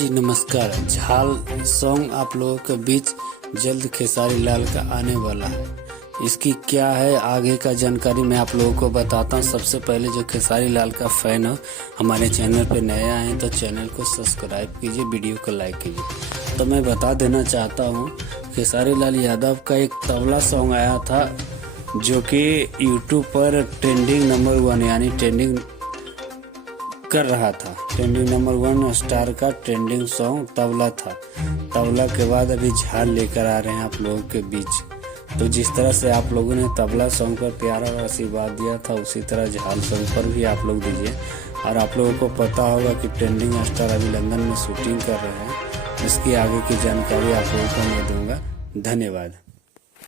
जी नमस्कार। झाल सॉन्ग आप लोगों के बीच जल्द खेसारी लाल का आने वाला है। इसकी क्या है आगे का जानकारी मैं आप लोगों को बताता हूँ। सबसे पहले जो खेसारी लाल का फैन हो, हमारे चैनल पे नए आए हैं तो चैनल को सब्सक्राइब कीजिए, वीडियो को लाइक कीजिए। तो मैं बता देना चाहता हूँ, खेसारी लाल यादव का एक तबला सॉन्ग आया था जो कि यूट्यूब पर ट्रेंडिंग नंबर 1 यानी ट्रेंडिंग कर रहा था। ट्रेंडिंग नंबर 1 स्टार का ट्रेंडिंग सॉन्ग तबला था। तबला के बाद अभी झाल लेकर आ रहे हैं आप लोगों के बीच। तो जिस तरह से आप लोगों ने तबला सॉन्ग पर प्यारा और आशीर्वाद दिया था, उसी तरह झाल सॉन्ग पर भी आप लोग दीजिए। और आप लोगों को पता होगा कि ट्रेंडिंग स्टार अभी लंदन में शूटिंग कर रहे हैं। इसकी आगे की जानकारी आप लोगों को मैं दूंगा। धन्यवाद।